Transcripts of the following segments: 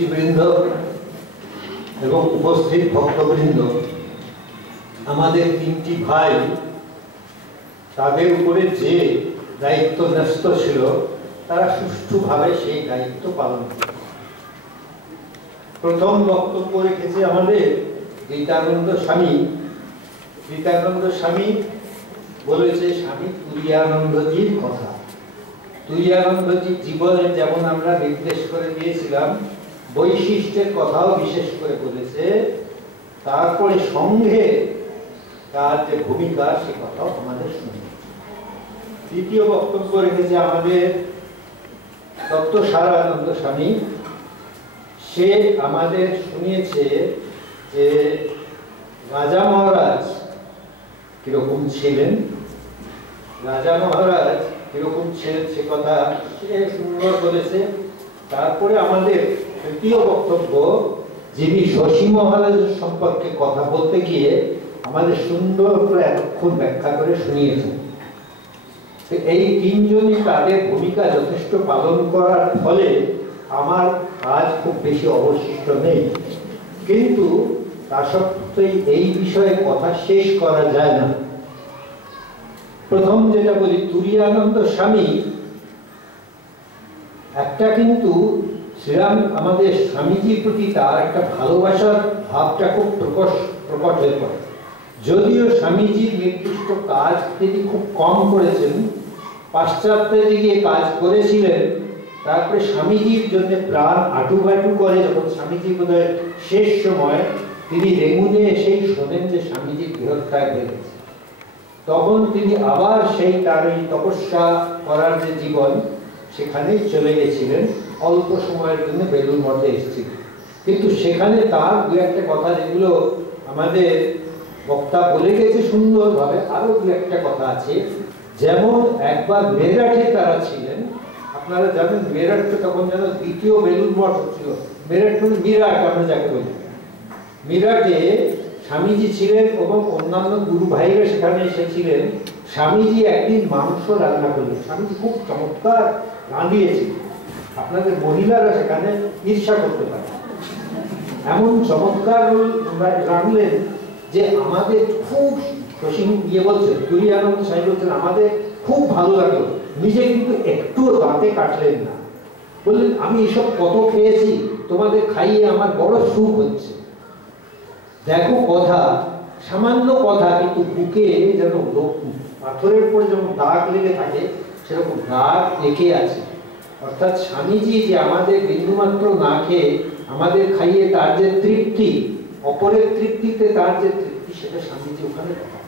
নেতৃবৃন্দ এবং উপস্থিত ভক্তবৃন্দ, আমাদের তিনটি ভাই তাদের উপরে যে দায়িত্ব ন্যস্ত ছিল তারা সুষ্ঠুভাবে সেই দায়িত্ব পালন করে। প্রথম বক্তব্য রেখেছে আমাদের গীতানন্দ স্বামী। গীতানন্দ স্বামী বলেছে স্বামী তুরীয়ানন্দজির কথা। তুরীয়ানন্দজির জীবনে যেমন আমরা নির্দেশ করে দিয়েছিলাম, বৈশিষ্ট্যের কথাও বিশেষ করে বলেছে। তারপরে সঙ্ঘে তার যে ভূমিকা সে কথাও আমাদের শুনি। দ্বিতীয় বক্তব্য রেখেছে আমাদের তত্ত্ব সারানন্দ স্বামী। সে আমাদের শুনিয়েছে যে রাজা মহারাজ কিরকম ছিলেন, রাজা মহারাজ কিরকম ছিলেন সে কথা সে সুন্দর বলেছে। তারপরে আমাদের তৃতীয় বক্তব্য, যিনি শশী মহারাজের সম্পর্কে কথা বলতে গিয়ে আমাদের সুন্দর করে এতক্ষণ ব্যাখ্যা করে শুনিয়েছেন। এই তিনজনই তাদের ভূমিকা যথেষ্ট পালন করার ফলে আমার কাজ খুব বেশি অবশিষ্ট নেই, কিন্তু তা সত্ত্বেও এই বিষয়ে কথা শেষ করা যায় না। প্রথম যেটা বলি, তুরীয়ানন্দ স্বামী একটা কিন্তু শ্রীরাম আমাদের স্বামীজির প্রতি তার একটা ভালোবাসার ভাবটা খুব প্রকট হয়ে পড়ে। যদিও স্বামীজির নির্দিষ্ট কাজ তিনি খুব কম করেছেন, পাশ্চাত্যে গিয়ে কাজ করেছিলেন, তারপরে স্বামীজির জন্য প্রাণ আটুবাটু করে যখন স্বামীজি বোধহয় শেষ সময় তিনি রেঙ্গুনে এসেই শোনেন যে স্বামীজির গৃহত্যাগ হয়েছে, তখন তিনি আবার সেই তার এই তপস্যা করার যে জীবন সেখানেই চলে গেছিলেন। অল্প সময়ের জন্য বেলুর মঠে এসেছিলেন, কিন্তু সেখানে তার দু একটা কথা যেগুলো আমাদের বক্তা বলে গেছে সুন্দরভাবে, আরো দু একটা কথা আছে। যেমন একবার মেরাঠে তারা ছিলেন, আপনারা জানেন মেরাঠে তখন যেন দ্বিতীয় বেলুর মঠ হচ্ছিল। মেরাঠ মানে মিরাট আমরা যাকে বলি। মিরাটে স্বামীজি ছিলেন এবং অন্যান্য গুরু ভাইরা সেখানে এসেছিলেন। স্বামীজি একদিন মাংস রান্না করলেন, স্বামীজি খুব চমৎকার রাঁধিয়েছিলেন, আপনাদের মহিলারা সেখানে ঈর্ষা করতে পারে, এমন চমৎকার রাঁধলেন যে আমাদের খুব বলছেন, তুরীয়ানন্দ স্বামী বলছেন আমাদের খুব ভালো লাগলো। নিজে কিন্তু একটু দাঁতে কাটলেন না, বললেন আমি এসব কত খেয়েছি, তোমাদের খাইয়ে আমার বড় সুখ হচ্ছে। দেখো কথা, সামান্য কথা, কিন্তু বুকে যেন পাথরের উপরে যেমন দাগ লেগে থাকে সেরকম দাগ লেগে আছে। অর্থাৎ স্বামীজি যে আমাদের বিন্দুমাত্র না খেয়ে আমাদের খাইয়ে তার যে তৃপ্তি, অপরের তৃপ্তিতে তার যে তৃপ্তি, সেটা স্বামীজি ওখানে দেখা।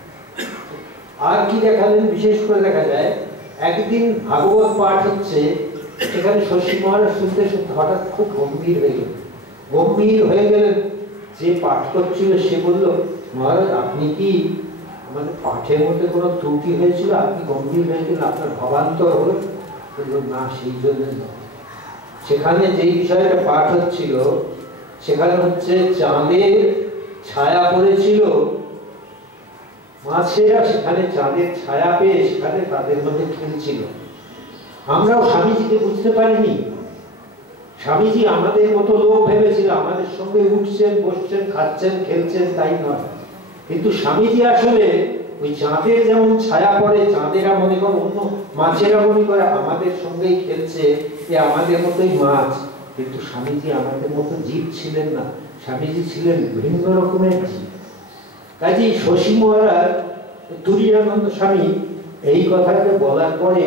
আর কি দেখালেন, বিশেষ করে দেখা যায় একদিন ভাগবত পাঠ হচ্ছে, সেখানে শশী মহারাজ শুনতে শুনতে হঠাৎ খুব গম্ভীর হয়ে গেলেন। গম্ভীর হয়ে গেলেন, যে পাঠ করছিল সে বলল, মহারাজ আপনি কি আমাদের পাঠের মধ্যে কোনো ত্রুটি হয়েছিল, আপনি গম্ভীর হয়ে গেলেন, আপনার ভাবান্তর হলো? বলল না, সেই জন্য নয়। সেখানে যেই বিষয়টা পাঠ হচ্ছিল সেখানে হচ্ছে চাঁদের ছায়া পড়েছিল, মাছেরা সেখানে চাঁদের ছায়া পেয়ে সেখানে তাদের মধ্যে খেলছিল। আমরাও স্বামীজিকে বুঝতে পারিনি। স্বামীজি আমাদের মতো লোক ভেবেছিল, আমাদের সঙ্গে উঠছেন, বসছেন, খাচ্ছেন, খেলছেন, তাই নয়। কিন্তু স্বামীজি আসলে ওই চাঁদের যেমন ছায়া পড়ে, চাঁদেরা মনে করে, অন্য মাছেরা মনে করে আমাদের সঙ্গেই খেলছে, এ আমাদের মতোই মাছ। কিন্তু স্বামীজি আমাদের মতো জীব ছিলেন না, স্বামীজি ছিলেন ভিন্ন রকমের জীব। কাজেই শশী মহারাজ, তুরীয়ানন্দ স্বামী এই কথাটা বলার পরে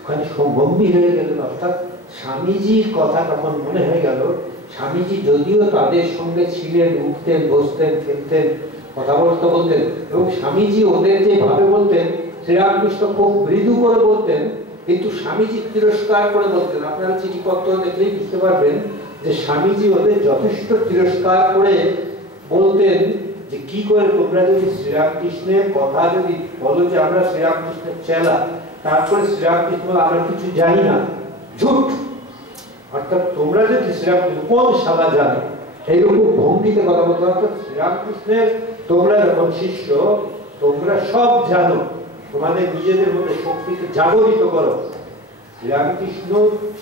ওখানে গম্ভীর হয়ে গেলেন। অর্থাৎ স্বামীজির কথা তখন মনে হয়ে গেল, স্বামীজি যদিও তাদের সঙ্গে ছিলেন, উঠতেন, বসতেন, খেলতেন, কথাবার্তা বলতেন, এবং স্বামীজি ওদের যেভাবে বলতেন শ্রীরামকৃষ্ণ খুব মৃদু করে বলতেন, কিন্তু স্বামীজি তিরস্কার করে বলতেন। আপনারা চিঠিপত্র দেখলেই বুঝতে পারবেন যে স্বামীজি ওদের যথেষ্ট তিরস্কার করে বলতেন যে কি করে তোমরা যদি শ্রীরামকৃষ্ণের কথা যদি বলো যে আমরা শ্রীরামকৃষ্ণের চেলা, তারপরে শ্রীরামকৃষ্ণ আমরা কিছু জানি না, ঝুট। অর্থাৎ তোমরা যদি শ্রীরামকৃষ্ণ কোন সাদা জানো, এইরকম ভঙ্গিতে কথা বলতে। অর্থাৎ শ্রীরামকৃষ্ণের তোমরা যখন শিষ্য, তোমরা সব জানো, তোমাদের নিজেদের মধ্যে শক্তিকে জাগরিত করো। শ্রীরামকৃষ্ণ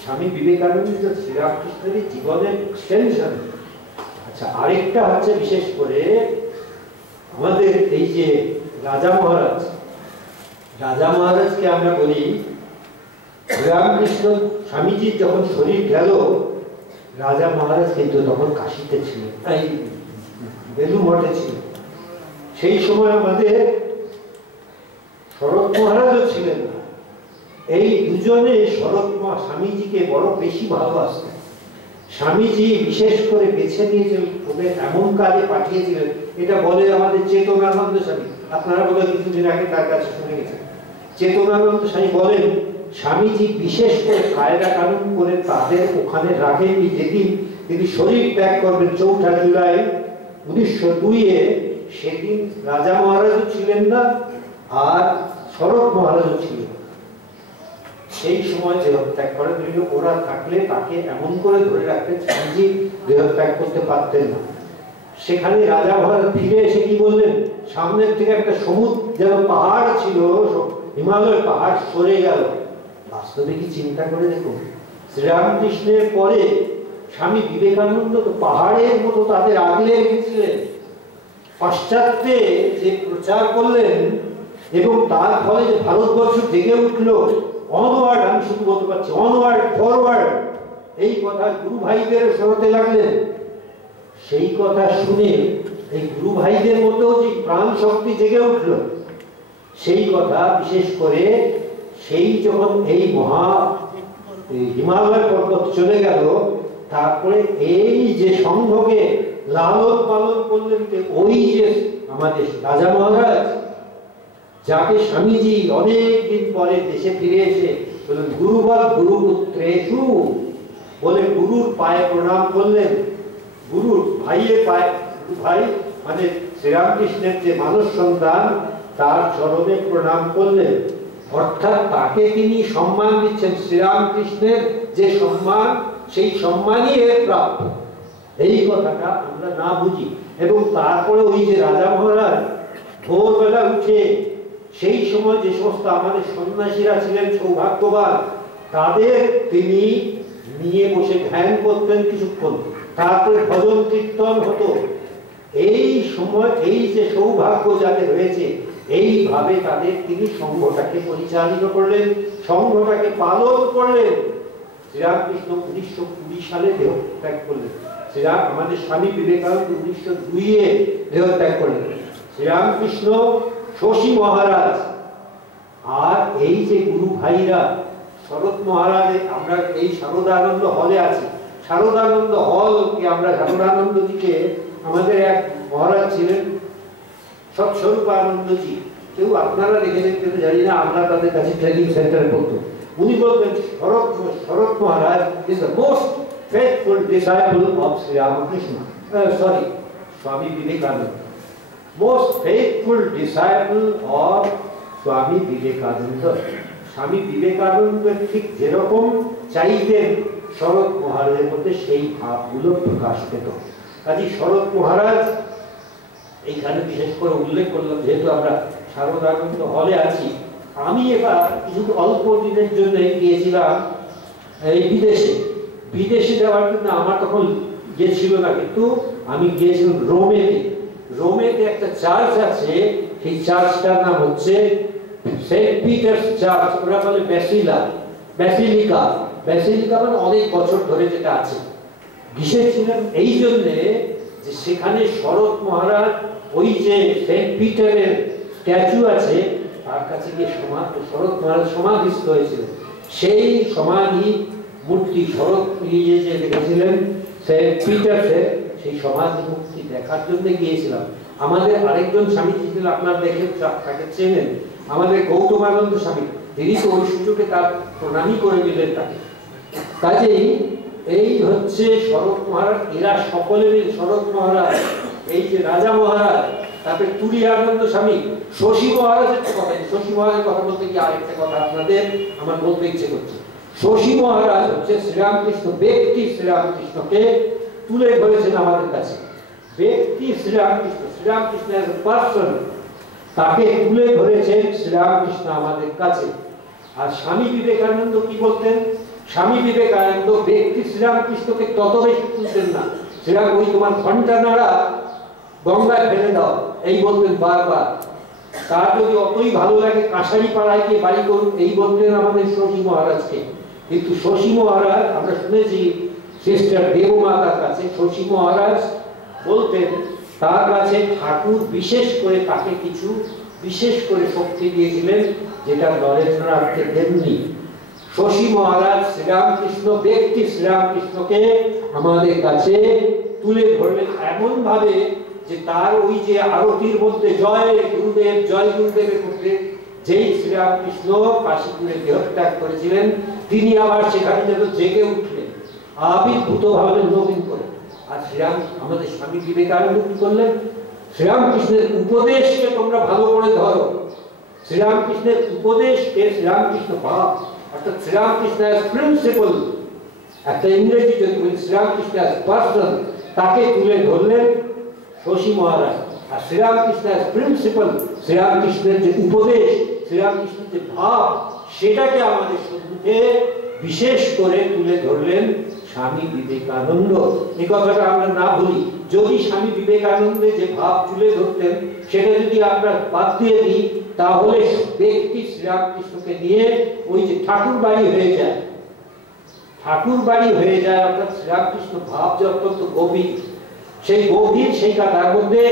স্বামী বিবেকানন্দ শ্রীরামকৃষ্ণের জীবনের এক্সটেনশন। আচ্ছা, আরেকটা হচ্ছে বিশেষ করে আমাদের এই যে রাজা মহারাজকে আমরা বলি, শ্রীরামকৃষ্ণ স্বামীজির যখন শরীর গেল, রাজা মহারাজ কিন্তু তখন কাশীতে ছিলেন, তাই বেলুড় মঠে ছিলেন। সেই সময় আমাদের শরৎ মহারাজও ছিলেন না। এই দুজনে স্বামীজিকে বড় বেশি ভালোবাসতেন। স্বামীজি বিশেষ করে বেছে নিয়েছেন, ওদের এমন কাজে পাঠিয়েছিলেন, এটা বলে আমাদের চেতনানন্দ স্বামী, আপনারা বোধহয় কিছুদিন আগে তার কাছে শুনে গেছেন। চেতনানন্দ স্বামী বলেন, স্বামীজি বিশেষ করে কায়দা কানুন করে তাদের ওখানে রাখেননি। যেদিন তিনি শরীর ত্যাগ করবেন 4 জুলাই 1902-এ, সেদিন রাজা মহারাজও ছিলেন না আর শরৎ মহারাজও ছিলেন। সেই সময় দেহত্যাগ করেন, ওরা থাকলে তাকে এমন করে ধরে রাখতেন, স্বামীজি দেহত্যাগ করতে পারতেন না। সেখানে রাজা মহারাজ ফিরে এসে কি বললেন, সামনের থেকে একটা সমুদ্র যেন পাহাড় ছিল, হিমালয়ের পাহাড় সরে গেল। বাস্তবে কি চিন্তা করে দেখুন, শ্রীরামকৃষ্ণের পরে স্বামী বিবেকানন্দ তো পাহাড়ের মতো তাদের আগলে রেখেছিলেন। পাশ্চাত্যে যে প্রচার করলেন এবং তার ফলে যে ভারতবর্ষ জেগে উঠলো, অনওয়ার্ড, আমি শুধু বলতে পারছি অনওয়ার্ড ফরওয়ার্ড, এই কথা গুরু ভাইদের শোনাতে লাগলেন। সেই কথা শুনে এই গুরু ভাইদের মতো যে প্রাণ শক্তি জেগে উঠলো, সেই কথা বিশেষ করে সেই যখন এই হিমালয় পর্বত চলে গেল, তারপরে এই যে সংঘকে লালন পালন করলেন ওই যে আমাদের রাজা মহারাজ, যাকে স্বামীজি অনেক দিন পরে দেশে ফিরে এসে বলেন গুরুবৎ গুরুপুত্রেষু বলে গুরুর পায়ে প্রণাম করলেন। গুরুর ভাইয়ের পায়ে, ভাই মানে শ্রীরামকৃষ্ণের যে মানস সন্তান, তার চরণে প্রণাম করলেন। অর্থাৎ তাকে তিনি সম্মান দিচ্ছেন। শ্রীরামকৃষ্ণের যে সম্মান, সেই সম্মানই এর প্রাপ্য। এই কথাটা আমরা না বুঝি। এবং তারপরে ওই যে রাজা মহারাজ ভোরবেলা উঠে, সেই সময় যে সমস্ত আমাদের সন্ন্যাসীরা ছিলেন সৌভাগ্যবান, তাদের তিনি নিয়ে বসে ধ্যান করতেন কিছুক্ষণ, তারপরে ভজন কীর্তন হতো। এই সময় এই যে সৌভাগ্য যাদের হয়েছে, এইভাবে তাদের তিনি সংঘটাকে পরিচালিত করলেন, সংঘটাকে পালন করলেন। শ্রীরামকৃষ্ণ 1920 সালে দেহত্যাগ করলেন। আমাদের স্বামী বিবেকানন্দ 1902-এ দেহত্যাগ করলেন। শ্রীরামকৃষ্ণ, শশী মহারাজ আর এই যে গুরু ভাইরা, শরৎ মহারাজ, আমরা এই শারদানন্দ হলে আছি। শারদানন্দ হলকে আমরা শারদানন্দজিকে, আমাদের এক মহারাজ ছিলেন সৎস্বরূপানন্দজি, কেউ আপনারা দেখেছেন কেউ জানি না, আমরা তাদের কাছে ট্রেনিং সেন্টারে পড়তো। উনি বলতেন Sharat Maharaj is the most faithful disciple of Shri Ramakrishna, sorry Swami Vivekananda, most faithful disciple of Swami Vivekananda. Swami Vivekananda ঠিক যেরকম চাইতেন, শরৎ মহারাজের মধ্যে সেই ভাবগুলো প্রকাশ পেত। কাজী শরৎ মহারাজ এইখানে বিশেষ করে উল্লেখ করলাম, যেহেতু আমরা শারদানন্দ হলে আছি। আমি এবার কিছু অল্প দিনের জন্য গিয়েছিলাম এই বিদেশে যাওয়ার জন্য। আমার তখন গিয়েছিল না, কিন্তু আমি গিয়েছিলাম রোমেতে একটা চার্চ আছে, সেই চার্চটার নাম হচ্ছে সেন্ট পিটার্স চার্চ, ওরা বলে ব্যাসিলিকা মানে অনেক বছর ধরে যেটা আছে। গিয়েছিলাম এই জন্যে যে সেখানে শরৎ মহারাজ ওই যে সেন্ট পিটারের স্ট্যাচু আছে, তার কাছে গিয়ে শরৎ মহারাজ সমাধিস্থ হয়েছিল। সেই সমাধি মূর্তি শরৎ যে দেখেছিলেন সেন্ট পিটার্সের, সেই সমাধি মূর্তি দেখার জন্য গিয়েছিলাম। আমাদের আরেকজন স্বামীজি ছিলেন, আপনার দেখে তাকে চেনেন, আমাদের গৌতমানন্দ স্বামী, তিনি তো ওই সুযোগে তার প্রণামী করে দিলেন তাকে। কাজেই এই হচ্ছে শরৎ মহারাজ, এরা সকলে মিলে শরৎ মহারাজ, এই যে রাজা মহারাজ, তারপরে তুরীয়ানন্দ স্বামী, শশী মহারাজের কথা। শশী মহারাজের কথা বলতে গিয়ে আরেকটা কথা আপনাদের আমার বলতে ইচ্ছে করছে। শশী মহারাজ হচ্ছে শ্রীরামকৃষ্ণ ব্যক্তি, শ্রীরামকৃষ্ণকে তুলে ধরেছেন আমাদের কাছে। ব্যক্তি শ্রীরামকৃষ্ণ পার্সন, তাকে তুলে ধরেছেন শ্রীরামকৃষ্ণ আমাদের কাছে। আর স্বামী বিবেকানন্দ কি বলতেন? স্বামী বিবেকানন্দ ব্যক্তি শ্রীরামকৃষ্ণকে তত বেশি তুলতেন না। শ্রীরাম ওই তোমার ঘন্টা নাড়া গঙ্গায় ফেলে দাও, এই বলতেন বারবার। তার যদি অতই ভালো লাগে কাঁসারি পাড়ায় গিয়ে বাড়ি করুন, এই বলতেন আমাদের শশী মহারাজকে। কিন্তু শশী মহারাজ, আমরা শুনেছি সিস্টার দেবমাতার কাছে শশী মহারাজ বলতেন তার কাছে ঠাকুর বিশেষ করে তাকে কিছু বিশেষ করে শক্তি দিয়েছিলেন, যেটা নরেন্দ্রনাথকে দেননি। শশী মহারাজ শ্রীরামকৃষ্ণ ব্যক্তি শ্রীরামকৃষ্ণকে আমাদের কাছে তুলে ধরলেন এমন ভাবে যে তার ওই যে আরতির মধ্যে জয় গুরুদেব জয় গুরুদেবের মধ্যে যেই শ্রীরামকৃষ্ণ কাশীপুরে দেহত্যাগ করেছিলেন, তিনি আবার সেখানে যেন জেগে উঠলেন আবির্ভূত ভাবে নবীন করে। আর শ্রীরাম আমাদের স্বামী বিবেকানন্দ কি করলেন? শ্রীরামকৃষ্ণের উপদেশকে তোমরা ভালো করে ধরো। শ্রীরামকৃষ্ণের উপদেশকে শ্রীরামকৃষ্ণ ভাব অর্থাৎ শ্রীরামকৃষ্ণ অ্যাজ প্রিন্সিপল, একটা ইংরেজি যদি বলি শ্রীরামকৃষ্ণ অ্যাজ পার্সন, তাকে তুলে ধরলেন শশী মহারাজ। আর শ্রীরামকৃষ্ণ অ্যাজ প্রিন্সিপল, শ্রীরামকৃষ্ণের যে উপদেশ, শ্রীরামকৃষ্ণের যে ভাব, সেটাকে আমাদের সম্মুখে বিশেষ করে তুলে ধরলেন স্বামী বিবেকানন্দ। এই কথাটা আমরা না ভুলি। যদি স্বামী বিবেকানন্দের যে ভাব তুলে ধরতেন সেটা যদি আমরা বাদ দিয়ে দিই, তাহলে ব্যক্তি শ্রীরামকৃষ্ণকে নিয়ে ওই যে ঠাকুর বাড়ি হয়ে যায়, ঠাকুর বাড়ি হয়ে যায়। অর্থাৎ শ্রীরামকৃষ্ণ ভাব যে অত্যন্ত গভীর, সেই গভীর সেই তার মধ্যে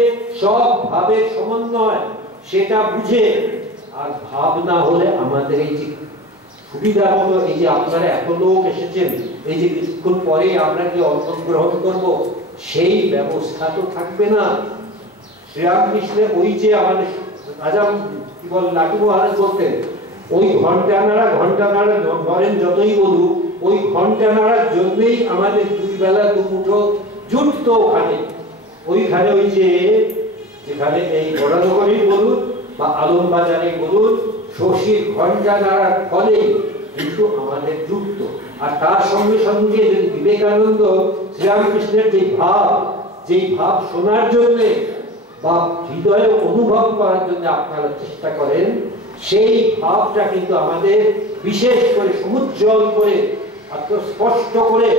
সব ভাবের সমন্বয়, সেটা বুঝে। আর ভাব না হলে আমাদের এই যে সুবিধা হলো, এই যে আপনারা এত লোক এসেছেন, এই যে কিছুক্ষণ পরে আমরা কি অর্পণ গ্রহণ করব, সেই ব্যবস্থা তো থাকবে না। শ্রীরামকৃষ্ণের ওই যে আমাদের রাজা কি বল লাটু মহারাজ বলতেন, ওই ঘন্টা নাড়া বলেন যতই বলুক, ওই ঘন্টা নাড়ার জন্যই আমাদের দুই বেলা দুমুঠো জুটতো ওইখানে ওই যে যেখানে এই বড়নগরই বলুন বা আলমবাজারে বলুন, শশীর ঘন্টা নাড়ার ফলেই কিন্তু আমাদের যুক্ত। আর তার সঙ্গে সঙ্গে যদি বিবেকানন্দ শ্রীরামকৃষ্ণের যেই ভাব শোনার জন্য বা হৃদয়ে অনুভব করার জন্য আপনারা চেষ্টা করেন, সেই ভাবটা কিন্তু আমাদের বিশেষ করে সমুজ্জ্বল করে স্পষ্ট করে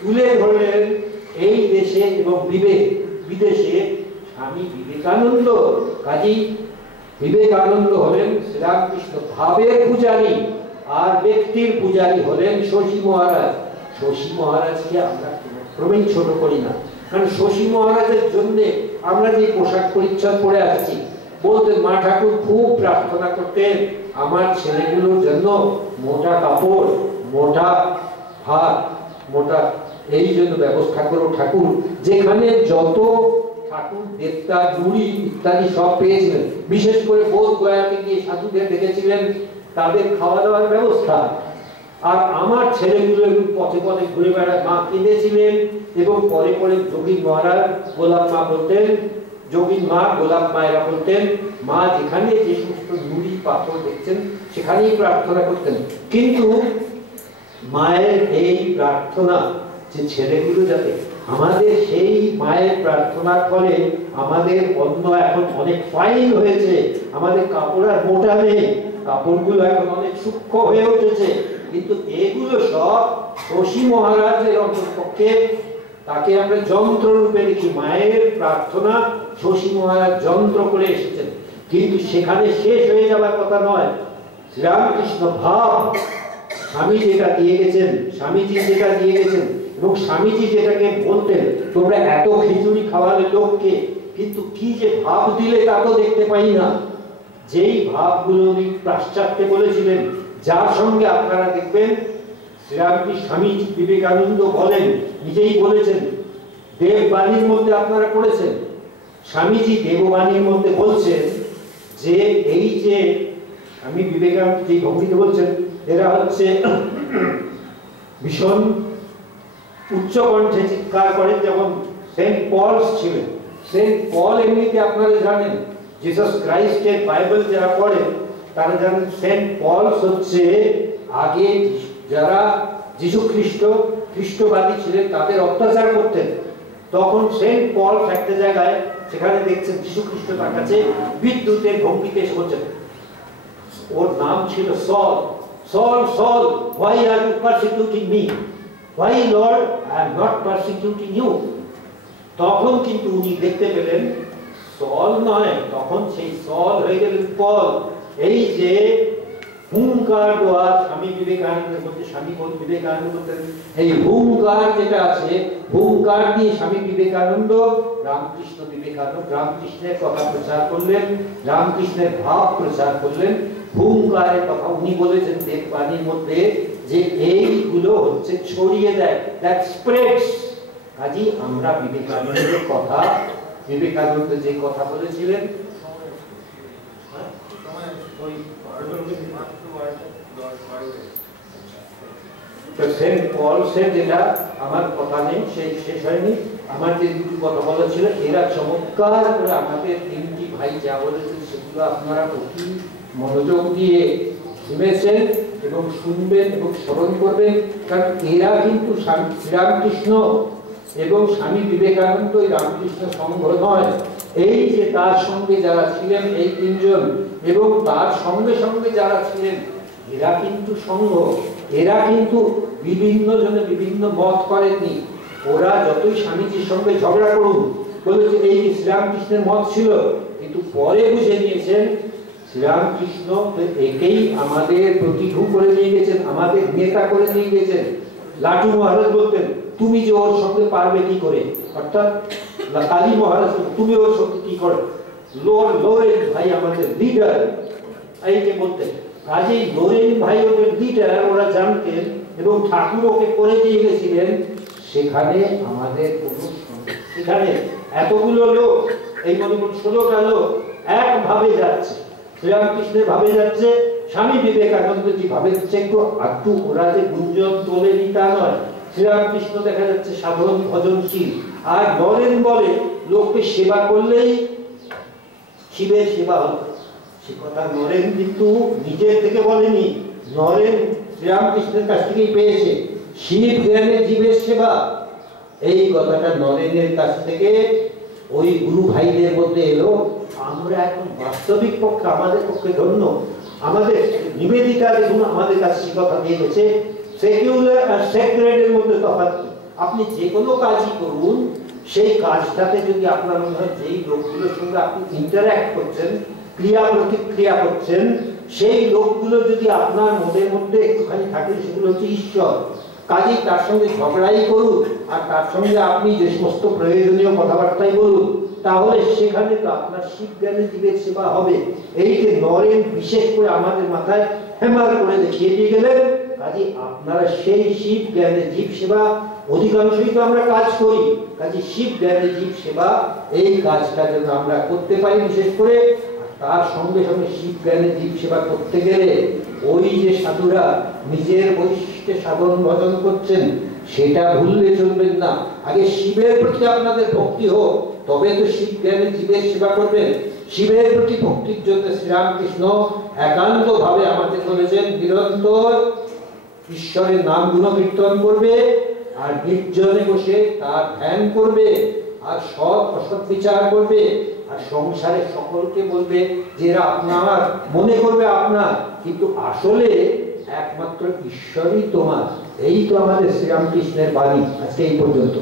তুলে ধরলেন এই দেশে এবং বিদেশে স্বামী বিবেকানন্দ। কাজী বিবেকানন্দ হলেন শ্রীরামকৃষ্ণ ভাবের পূজারী, আর ব্যক্তির পূজারী হলেন শশী মহারাজ। শশী মহারাজকে আমরা ক্রমেই ছোট করি না, কারণ শশী মহারাজের জন্য আমরা যে পোশাক পরিচ্ছদ পরে আসছি, বলতেন মা ঠাকুর খুব প্রার্থনা করতেন আমার ছেলেগুলোর জন্য মোটা কাপড়, মোটা ভাত, মোটা এই জন্য ব্যবস্থা করো ঠাকুর। যেখানে যত ঠাকুর দেবতা নুড়ি ইত্যাদি সব পেয়েছিলেন, বিশেষ করে বোধ গয়াতে গিয়ে সাধুদের দেখেছিলেন তাদের খাওয়া দাওয়ার ব্যবস্থা। আর আমার ছেলেগুলো পথে পথে ঘুরে বেড়ায়, মা কিনেছিলেন। এবং পরে পরে যোগীন মহারাজ গোলাপ মা বলতেন, যোগীন মা গোলাপ মায়েরা বলতেন মা যেখানে যে সমস্ত নুড়ি পাথর দেখছেন সেখানেই প্রার্থনা করতেন। কিন্তু মায়ের এই প্রার্থনা যে ছেলেগুলো যাতে, আমাদের সেই মায়ের প্রার্থনার ফলে আমাদের অন্ন এখন অনেক ফাইন হয়েছে, আমাদের কাপড় আর মোটা নেই, কাপড়গুলো এখন অনেক সূক্ষ্ম হয়ে উঠেছে। কিন্তু এগুলো সব শশী মহারাজের অন্তর্পক্ষে, তাকে আমরা যন্ত্র রূপে দেখি। মায়ের প্রার্থনা শশী মহারাজ যন্ত্র করে এসেছেন, কিন্তু সেখানে শেষ হয়ে যাওয়ার কথা নয়। শ্রীরামকৃষ্ণ ভাব স্বামী যেটা দিয়ে গেছেন, স্বামীজি যেটা দিয়ে গেছেন, এবং স্বামীজি যেটাকে বলতেন তোমরা এত খিচুড়ি খাওয়ালে লোককে, কিন্তু কি যে ভাব দিলে তা তো দেখতে পাই না। যেই ভাবগুলো উনি পাশ্চাত্যে বলেছিলেন, যার সঙ্গে আপনারা দেখবেন শ্রীরামকৃষ্ণ স্বামী বিবেকানন্দ বলেন, নিজেই বলেছেন, দেববাণীর মধ্যে আপনারা পড়েছেন, স্বামীজি দেববাণীর মধ্যে বলছেন যে এই যে স্বামী বিবেকানন্দ যে ভঙ্গিতে বলছেন, এরা হচ্ছে ভীষণ উচ্চ কণ্ঠে চিৎকার করেন, যেমন সেন্ট পলস ছিলেন। সেন্ট পল এমনিতে আপনারা জানেন, জিসাস ক্রাইস্টের বাইবেল যারা পড়েন তারা জানেন সেন্ট পলস হচ্ছে আগে যারা যীশু খ্রিস্টবাদী ছিলেন তাদের অত্যাচার করতেন, তখন সেন্ট পলস একটা জায়গায় সেখানে দেখছেন যীশু খ্রিস্ট তার কাছে বিদ্যুতের ভঙ্গিতে এসে বলছেন, ওর নাম ছিল সল। Saul, Saul, why are you persecuting me? Why, Lord, I am not persecuting you. তখন কিন্তু উনি দেখতে পেলেন সল নয়, তখন সেই সল হয়ে গেলেন পল। এই যে হুঙ্কার দেওয়া স্বামী বিবেকানন্দের মধ্যে, স্বামী বিবেকানন্দ বলতেন এই হুঙ্কার যেটা আছে, হুঙ্কার দিয়ে স্বামী বিবেকানন্দ রামকৃষ্ণের কথা প্রচার করলেন, রামকৃষ্ণের ভাব প্রচার করলেন। হুঙ্কারের কথা উনি বলেছেন দেববাণীর মধ্যে যে এইগুলো হচ্ছে ছড়িয়ে দেয়, দ্যাট স্প্রেডস। কাজী আমরা বিবেকানন্দের কথা, বিবেকানন্দ যে কথা বলেছিলেন, সেন্ট পল সেন, যেটা আমার কথা নেই, সেই শেষ হয়নি, আমার যে দুটি কথা বলা ছিল, এরা চমৎকার করে আমাদের তিনটি ভাই যা বলেছেন সেগুলো আপনারা অতি মনোযোগ দিয়ে শুনেছেন এবং শুনবেন এবং স্মরণ করবেন। কারণ এরা কিন্তু শ্রীরামকৃষ্ণ এবং স্বামী বিবেকানন্দ এই রামকৃষ্ণ সংঘ নয়, এই যে তার সঙ্গে যারা ছিলেন এই তিনজন এবং তার সঙ্গে সঙ্গে যারা ছিলেন এরা কিন্তু সংঘ। এরা কিন্তু বিভিন্ন জনে বিভিন্ন মত করেননি। ওরা যতই স্বামীজির সঙ্গে ঝগড়া করুন, বলেছে এই শ্রীরামকৃষ্ণের মত ছিল, কিন্তু পরে বুঝে নিয়েছেন শ্রীরামকৃষ্ণ একেই আমাদের প্রতিভূ করে নিয়ে গেছেন, আমাদের নেতা করে নিয়ে গেছেন। লাটু মহারাজ বলতেন তুমি যে ওর সঙ্গে পারবে কি করে, অর্থাৎ কালী মহারাজ তুমি ওর সঙ্গে কি করে, লোরেন ভাই আমাদের লিডার, এই যে বলতেন। কাজেই লোরেন ভাই ওদের লিডার, ওরা জানতেন এবং ঠাকুর ওকে করে দিয়ে গেছিলেন। সেখানে আমাদের সেখানে এতগুলো লোক, এই মনে করুন 16টা লোক একভাবে যাচ্ছে, শ্রীরামকৃষ্ণের ভাবে যাচ্ছে, স্বামী বিবেকানন্দ জি ভাবে যাচ্ছে, একটু ওরা যে গুঞ্জন তোলেনি তা নয়। শ্রীরামকৃষ্ণ দেখা যাচ্ছে সাধন ভজনশীল, আর নরেন বলে লোককে সেবা করলেই শিবের সেবা হবে। সে কথা নরেন কিন্তু নিজের থেকে বলেনি, নরেন শ্রীরামকৃষ্ণের কাছ থেকেই পেয়েছে। শিব জ্ঞানে জীবের সেবা, এই কথাটা নরেনের কাছ থেকে ওই গুরু ভাইদের মধ্যে এলো। আমরা এখন বাস্তবিক পক্ষে আমাদের পক্ষে ধন্য, আমাদের নিবেদিতা দেখুন আমাদের কাছে সে কথা দিয়ে গেছে। সেকুলার আর সেক্রেটের মধ্যে তফাৎ কি? আপনি যে কোনো কাজই করুন, সেই কাজটাতে যদি আপনার মনে হয় যেই লোকগুলোর সঙ্গে আপনি ইন্টারঅ্যাক্ট করছেন, ক্রিয়া প্রতিক্রিয়া করছেন, সেই লোকগুলো যদি আপনার মনের মধ্যে একটুখানি থাকে, সেগুলো হচ্ছে ঈশ্বর। কাজেই তার সঙ্গে ঝগড়াই করুন আর তার সঙ্গে আপনি যে সমস্ত প্রয়োজনীয় কথাবার্তাই বলুন, তাহলে সেখানে তো আপনার শিব জ্ঞানে জীবের সেবা হবে। এই যে নরেন বিশেষ করে আমাদের মাথায় হ্যামার করে দেখিয়ে দিয়ে গেলেন। কাজে আপনারা সেই শিব জ্ঞানে জীব সেবা, অধিকাংশই তো আমরা কাজ করি, কাজে শিব জ্ঞানে জীব সেবা এই কাজটা যেন আমরা করতে পারি বিশেষ করে। তার সঙ্গে সঙ্গে শিব জ্ঞানে জীব সেবা করতে গেলে ওই যে সাধুরা নিজের বৈশিষ্ট্যে সাধন ভজন করছেন সেটা ভুললে চলবেন না। আগে শিবের প্রতি আপনাদের ভক্তি হোক, তবে তো শিব জ্ঞানে জীবের সেবা করবেন। শিবের প্রতি ভক্তির জন্য শ্রীরামকৃষ্ণ একান্ত ভাবে আমাদের বলেছেন নিরন্তর ঈশ্বরের নাম গুণকীর্তন করবে আর নির্জনে বসে তার ধ্যান করবে আর সৎ অসৎ বিচার করবে আর সংসারে সকলকে বলবে যে এরা আপনার মনে করবে আপনার, কিন্তু আসলে একমাত্র ঈশ্বরই তোমার। এই তো আমাদের শ্রীরামকৃষ্ণের বাণী। আজকে এই পর্যন্ত।